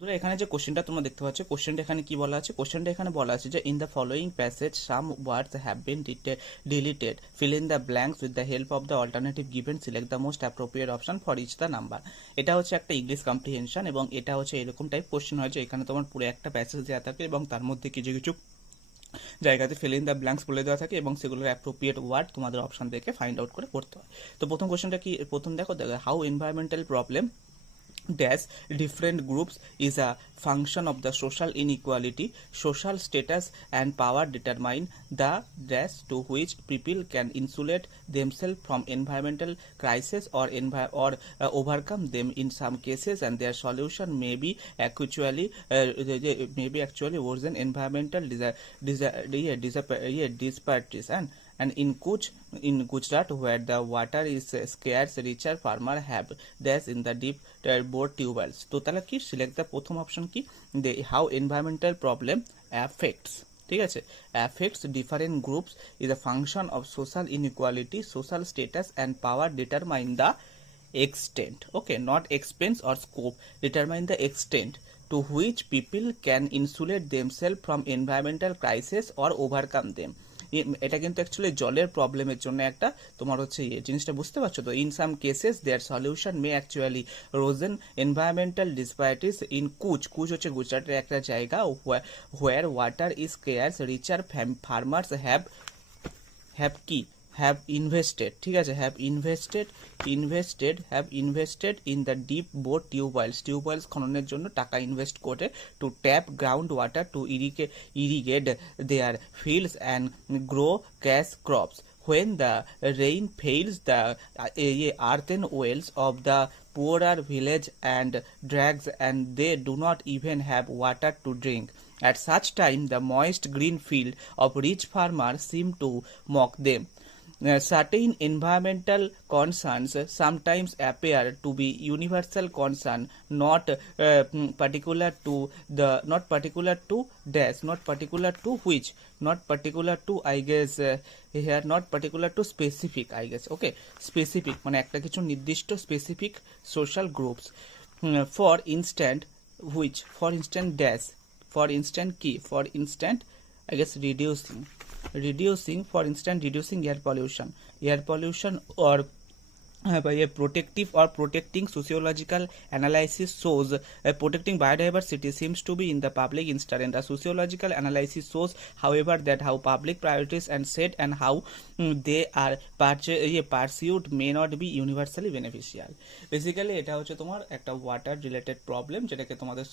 তোমরা এখানে যে কোশ্চেনটা তোমরা দেখতে পাচ্ছ, কোশ্চেনটা এখানে কি বলা আছে? কোশ্চেনটা এখানে বলা আছে যে in the following passage some words have been deleted, fill in the blanks with the help of the alternative given, select the most appropriate option for each the number. এটা হচ্ছে একটা ইংলিশ কম্প্রিহেনশন এবং এটা হচ্ছে এরকম type question হয় যে এখানে তোমার পুরো একটা প্যাসেজ দেওয়া থাকে এবং তার মধ্যে কিছু কিছু জায়গাতে ফিল ইন দ্য ব্ল্যাঙ্কস বলে দেওয়া থাকে এবং সেগুলোর অ্যাপ্রোপ্রিয়েট ওয়ার্ড তোমাদের অপশন দেখে ফাইন্ড আউট করে করতে হয়। তো প্রথম কোশ্চেনটা কি? প্রথম দেখো how environmental problem dash different groups is a function of the social inequality, social status and power determine the dash to which people can insulate themselves from environmental crisis or overcome them in some cases, and their solution may be actually worsen environmental disparities. And in Gujarat, where the water is scarce, richer farmer have this in the deep bore tubewells. তো তাহলে কি select the প্রথম option কি? They how environmental problem affects, ঠিক আছে, affects different groups is a function of social inequality, social status and power determine the extent, okay, not expense or scope, determine the extent to which people can insulate themselves from environmental crisis or overcome them. এটা কিন্তু অ্যাকচুয়ালি জলের প্রবলেমের জন্য একটা তোমার হচ্ছে জিনিসটা বুঝতে পারছো তো? In some cases their solution may actually worsen environmental disparities in Kutch হচ্ছে গুজরাটের একটা জায়গা where water is scarce, richer farmers have কি হ্যাভ ইনভেস্টেড, ঠিক আছে, have invested in the deep bore tubewells খননের জন্য টাকা ইনভেস্ট করে to tap ground water to irrigate their fields and grow cash crops. When the rain fails, the earthen wells of the poorer village and drags, and they do not even have water to drink. At such time, the moist green field of rich farmers seem to mock them. Certain environmental concerns sometimes appear to be universal concern, not particular to dash, not particular to which, not particular to, I guess, here not particular to specific, I guess, okay, specific মানে একটা কিছু নির্দিষ্ট specific social groups. For instance which, for instance dash, for instance কি, for instance I guess reducing, for instance reducing air pollution or by a protective or protecting sociological analysis shows protecting biodiversity seems to be in the public interest, and the sociological analysis shows however that how public priorities and set and how they are pursued may not be universally beneficial. Basically এটা হচ্ছে তোমার একটা water related problem যেটাকে তোমাদের